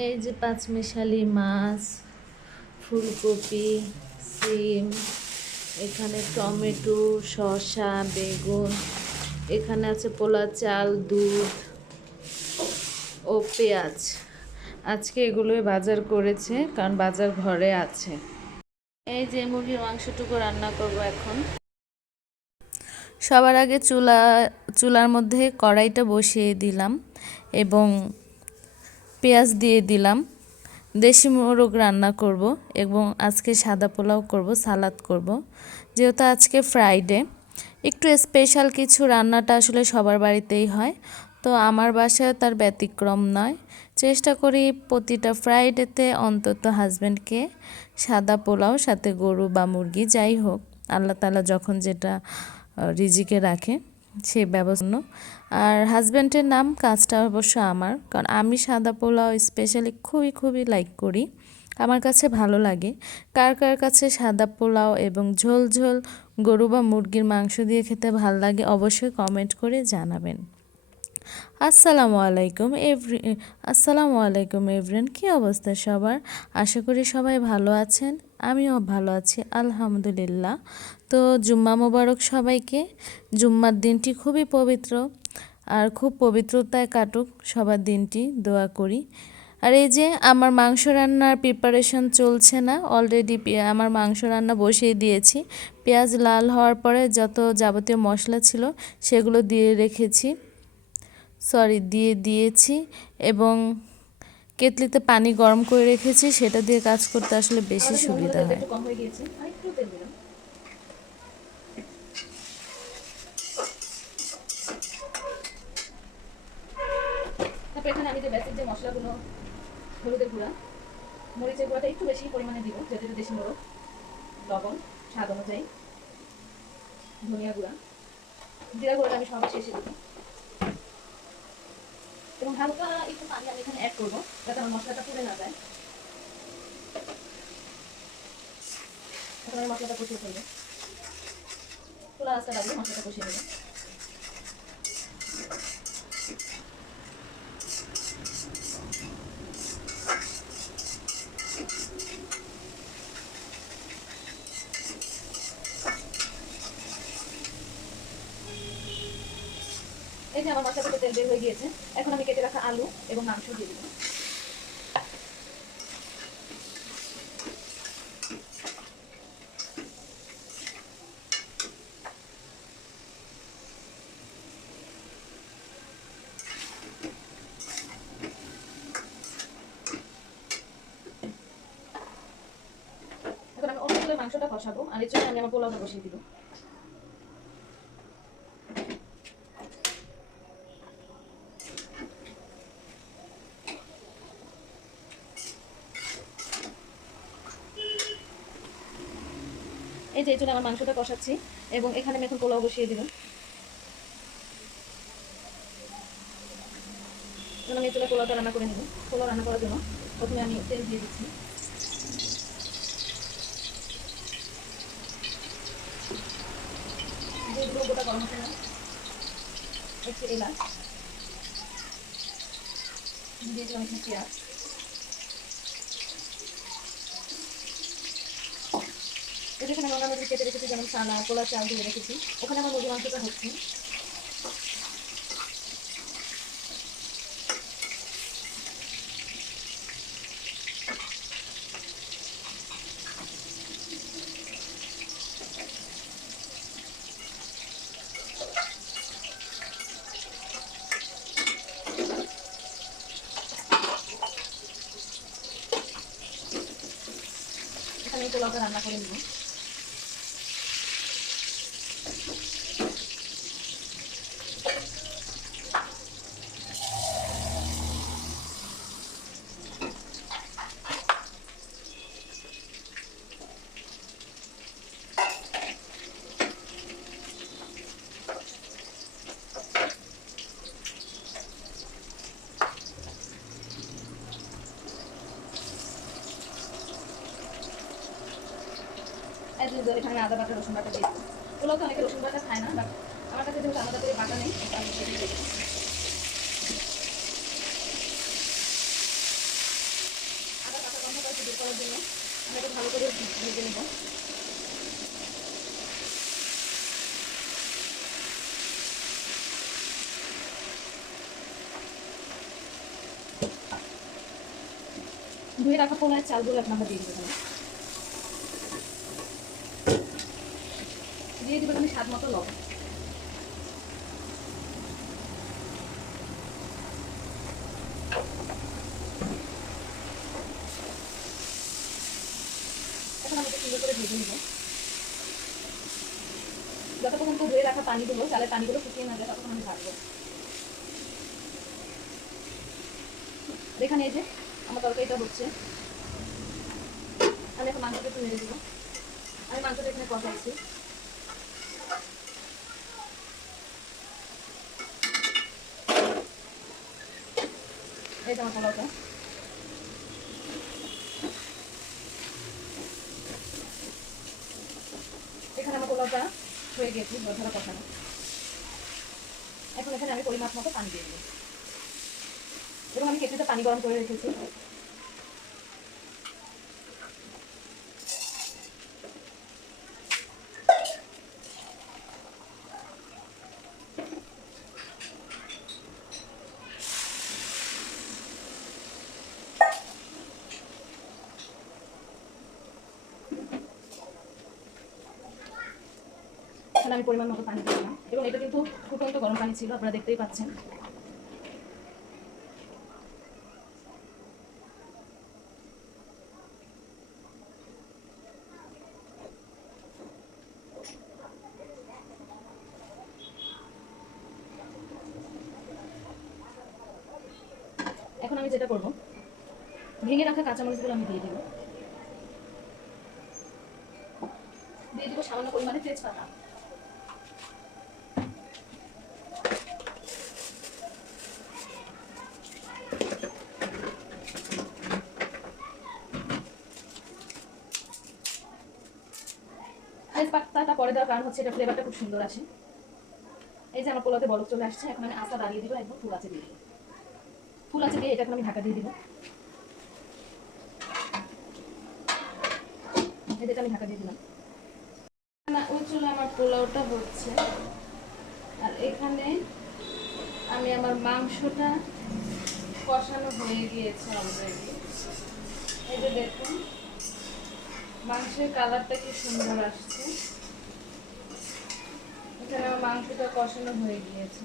এই যে পাঁচমিশালি মাছ, ফুলকপি, সিম, এখানে টমেটো, শসা, বেগুন, এখানে আছে পোলা চাল, দুধ ও পেঁয়াজ। আজকে এগুলোই বাজার করেছে, কারণ বাজার ঘরে আছে। এই যে মুরগির মাংসটুকু রান্না করব এখন। সবার আগে চুলার মধ্যে কড়াইটা বসিয়ে দিলাম এবং পেঁয়াজ দিয়ে দিলাম। দেশি মোরগ রান্না করব এবং আজকে সাদা পোলাও করব, সালাদ করব। যেহেতু আজকে ফ্রাইডে, একটু স্পেশাল কিছু রান্নাটা আসলে সবার বাড়িতেই হয়, তো আমার বাসায় তার ব্যতিক্রম নয়। চেষ্টা করি প্রতিটা ফ্রাইডেতে অন্তত হাজব্যান্ডকে সাদা পোলাও, সাথে গরু বা মুরগি যাই হোক, আল্লাহ তাআলা যখন যেটা রিজিকে রাখে সে ব্যবস্থা। আর হাজব্যান্ডের নাম, কাজটা অবশ্য আমার, কারণ আমি সাদা পোলাও স্পেশালি খুবই খুবই লাইক করি, আমার কাছে ভালো লাগে। কার কার কাছে সাদা পোলাও এবং ঝোল ঝোল গরু বা মুরগির মাংস দিয়ে খেতে ভালো লাগে অবশ্যই কমেন্ট করে জানাবেন। আসসালামু আলাইকুম এভরিওয়ান, কী অবস্থা সবার? আশা করি সবাই ভালো আছেন, আমিও ভালো আছি আলহামদুলিল্লাহ। তো জুম্মা মোবারক সবাইকে। জুম্মার দিনটি খুবই পবিত্র, আর খুব পবিত্রতায় কাটুক সবার দিনটি, দোয়া করি। আর এই যে আমার মাংস রান্নার প্রিপারেশন চলছে না, অলরেডি আমার মাংস রান্না বসিয়ে দিয়েছি। পেঁয়াজ লাল হওয়ার পরে যত যাবতীয় মশলা ছিল সেগুলো দিয়ে দিয়েছি এবং কেতলিতে পানি গরম করে রেখেছি, সেটা দিয়ে কাজ করতে আসলে বেশি সুবিধা হয়। তারপর এখানে আমি যে বেসিক যে মশলাগুলো, হলুদের গুঁড়া, মরিচের গুঁড়াটা একটু বেশি পরিমাণে দিব, যেটা দেশি মোরগ, লবণ স্বাদ অনুযায়ী, ধনিয়া গুঁড়া, জিরা গুঁড়াটা আমি সব শেষে দিব, এবং হালকা একটু পানি আমি এখানে অ্যাড করবো যাতে আমার মশলাটা পুড়ে না যায়। এখন আমি মশলাটা কষিয়ে ফেলবো, চুলা আঁচটা লাগিয়ে মশলাটা কষিয়ে নেবো। এই যে আমার মশলা থেকে তেল বের হয়ে গিয়েছে, এখন আমি কেটে রাখা আলু এবং মাংস দিয়ে দিব। এখন আমি অন্য চুলায় মাংসটা কষাবো, আর এই চুলায় আমি আমার পোলাওটা বসিয়ে দিব। এই যে এই চুলায় আমার মাংসটা কষাচ্ছি এবং এখানে আমি এখন পোলাও বসিয়ে দিব। এখন আমি এই চুলায় পোলাওটা রান্না করে নেব। পোলাও রান্না করার জন্য প্রথমে আমি তেল দিয়ে দিচ্ছি, দিয়ে দিব গোটা গরম মশলা, একটু এলাচ, দিয়ে দিলাম একটু পেঁয়াজ, যেখানে আমরা মুরগি কেটে রেখেছি, যেমন ছানা, পোলা চাল দিয়ে রেখেছি, ওখানে আমার মুরগি মাংসটা হচ্ছে। এখানে এই পোলাওটা রান্না করে নেব। এখানে আদা বাটা, রসুন বাটা দিয়ে দেবো। পোলাও তো অনেকে রসুন বাটা খায় না, বাট আমার কাছে যেহেতু আলাদা করে বাটা নেই, আমি সেটা দিয়ে দেবো। ধুয়ে রাখা পোলার চালগুলো এখন আমরা দিয়ে দেবো, দিয়ে দেবো এখানে স্বাদ মতো লবণ। এখন আমি সুন্দর করে ভেজে নেব, যত পর্যন্ত ধুয়ে রাখা পানিগুলো, চালের পানিগুলো শুকিয়ে না যায় ততক্ষণ আমি থাকবো। এখানে এই যে আমার তরকারিটা হচ্ছে, আমি এখন মাংসটা একটু নেড়ে দেবো। আমি মাংসটা এখানে কষাচ্ছি। এই যে আমার পোলাওটা, এখানে আমার পোলাওটা হয়ে গেছে ধরা কষানো। এখন এখানে আমি পরিমাপ মতো পানি দিয়ে দেবো এবং আমি কেটলিতে পানি গরম করে রেখেছি। এখানে আমি পরিমাণ মতো পানি দিলাম এবং এটা কিন্তু ফুটন্ত গরম পানি ছিল, আপনারা দেখতেই পাচ্ছেন। এখন আমি যেটা করব, ভেঙে রাখা কাঁচামরিচগুলো আমি দিয়ে দেবো, দিয়ে দেবো সামান্য পরিমাণে তেজপাতা। তেজপাতাটা পরে দেওয়ার কারণ হচ্ছে এটা ফ্লেভারটা খুব সুন্দর আসে। এই যে আমার পোলাওতে বলক চলে আসছে, এখন আমি আস্তা দাঁড়িয়ে দিব, একদম ফুল আছে দিয়ে দিব। ফুল আছে দিয়ে এটা এখন আমি ঢাকা দিয়ে দিব। এটা আমি ঢাকা দিয়ে দিলাম। ওই চুলে আমার পোলাওটা হচ্ছে, আর এখানে আমি আমার মাংসটা কষানো হয়ে গিয়েছে অলরেডি। এই যে দেখুন মাংসের কালারটা কি সুন্দর আসছে। এখানে আমার মাংসটা কষানো হয়ে গিয়েছে।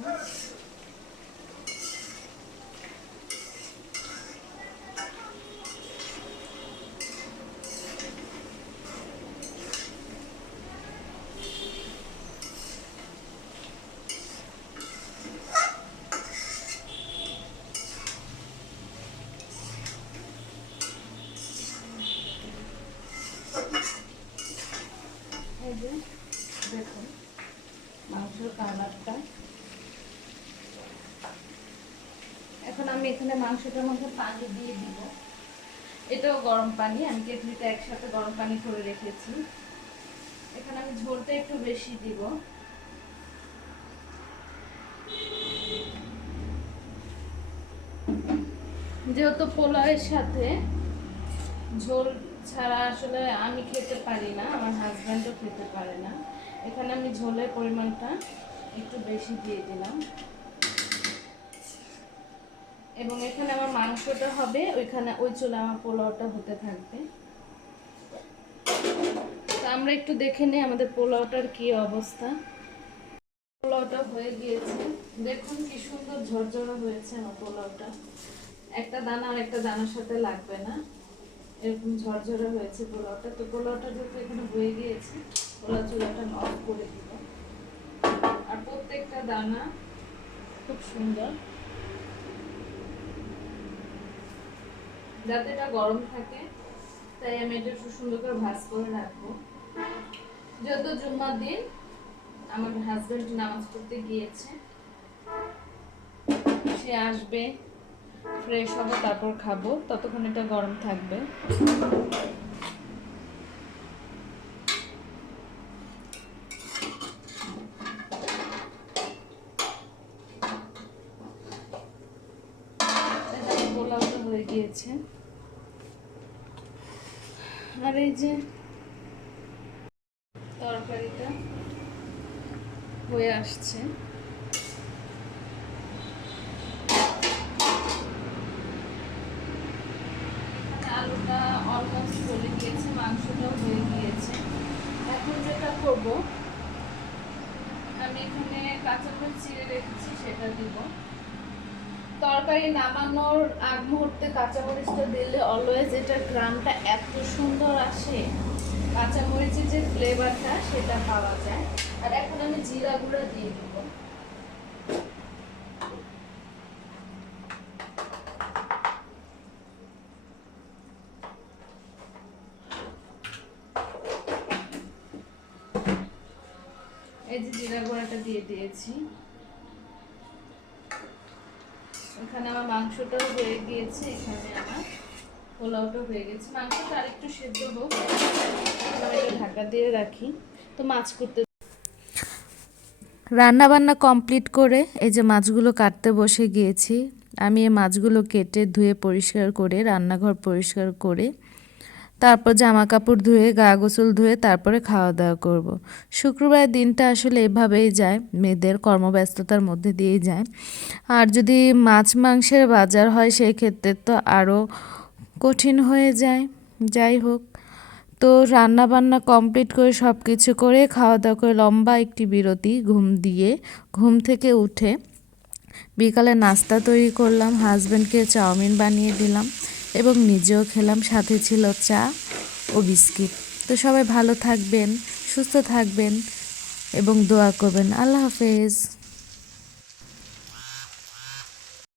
এই যে দেখুন মাংসের কালারটা। এখন আমি এখানে মাংসটার মধ্যে পানি দিয়ে দিব, এটাও গরম পানি, আমি কেটলিতে একসাথে গরম পানি করে রেখেছি। এখানে আমি ঝোলটা একটু বেশি দিব, যেহেতু পোলাওয়ের সাথে ঝোল ছাড়া আসলে আমি খেতে পারি না, আমার হাজব্যান্ডও খেতে পারে না। এখানে আমি ঝোলের পরিমাণটা একটু বেশি দিয়ে দিলাম এবং এখানে আমার মাংসটা হবে, ওইখানে ওই চুলে আমার পোলাওটা হতে থাকবে। তো আমরা একটু দেখে নিই আমাদের পোলাওটার কি অবস্থা। পোলাওটা হয়ে গিয়েছে, দেখুন কি সুন্দর ঝরঝরে হয়েছে আমার পোলাওটা, একটা দানা আর একটা দানার সাথে লাগবে না, এরকম ঝরঝরে হয়েছে পোলাওটা। তো পোলাওটা যেহেতু এখানে হয়ে গিয়েছে, পোলাও চুলাটা অফ করে দিব। আর প্রত্যেকটা দানা খুব সুন্দর, যাতে এটা গরম থাকে তাই আমি এটা একটু সুন্দর করে ভাজ করে রাখবো। যেহেতু জুম্মার দিন, আমার হাজবেন্ড নামাজ পড়তে গিয়েছে, সে আসবে, ফ্রেশ হবে, তারপর খাবো, ততক্ষণ এটা গরম থাকবে। পোলাওটা হয়ে গিয়েছে, আর এই যে তরকারিটা হয়ে আসছে। আলু করব। আমি এখানে কাঁচামরিচ চিড়ে রেখেছি, সেটা দিব। তরকারি নামানোর আগ মুহূর্তে কাঁচামরিচটা দিলে অলওয়েজ এটার গ্রামটা এত সুন্দর আসে, কাঁচামরিচের যে ফ্লেভারটা সেটা পাওয়া যায়। আর এখন আমি জিরা গুঁড়া দিয়ে দিব। এই যে জিরা গুঁড়াটা দিয়ে দিয়েছি। এখানে আমার মাংসটাও হয়ে গিয়েছে, এখানে আমার পোলাওটা হয়ে গেছে। মাংসটা আরেকটু সেদ্ধ হোক, আমি এটা ঢাকা দিয়ে রাখি। তো মাছ করতে রান্না বান্না কমপ্লিট করে এই যে মাছগুলো কাটতে বসে গিয়েছি। আমি এই মাছগুলো কেটে ধুয়ে পরিষ্কার করে রান্নাঘর পরিষ্কার করে তারপর জামা কাপড় ধুয়ে গা গোসল ধুয়ে তারপরে খাওয়া দাওয়া করব। শুক্রবারের দিনটা আসলে এভাবেই যায়, মেয়েদের কর্মব্যস্ততার মধ্যে দিয়েই যায়। আর যদি মাছ মাংসের বাজার হয় সেই ক্ষেত্রে তো আরও কঠিন হয়ে যায়। যাই হোক, তো রান্না বান্না কমপ্লিট করে সব কিছু করে খাওয়া দাওয়া করে লম্বা একটি বিরতি ঘুম থেকে উঠে বিকালে নাস্তা তৈরি করলাম, হাজব্যান্ডকে চাউমিন বানিয়ে দিলাম এবং নিজেও খেলাম, সাথে ছিল চা ও বিস্কিট। তো সবাই ভালো থাকবেন, সুস্থ থাকবেন এবং দোয়া করবেন। আল্লাহ হাফেজ।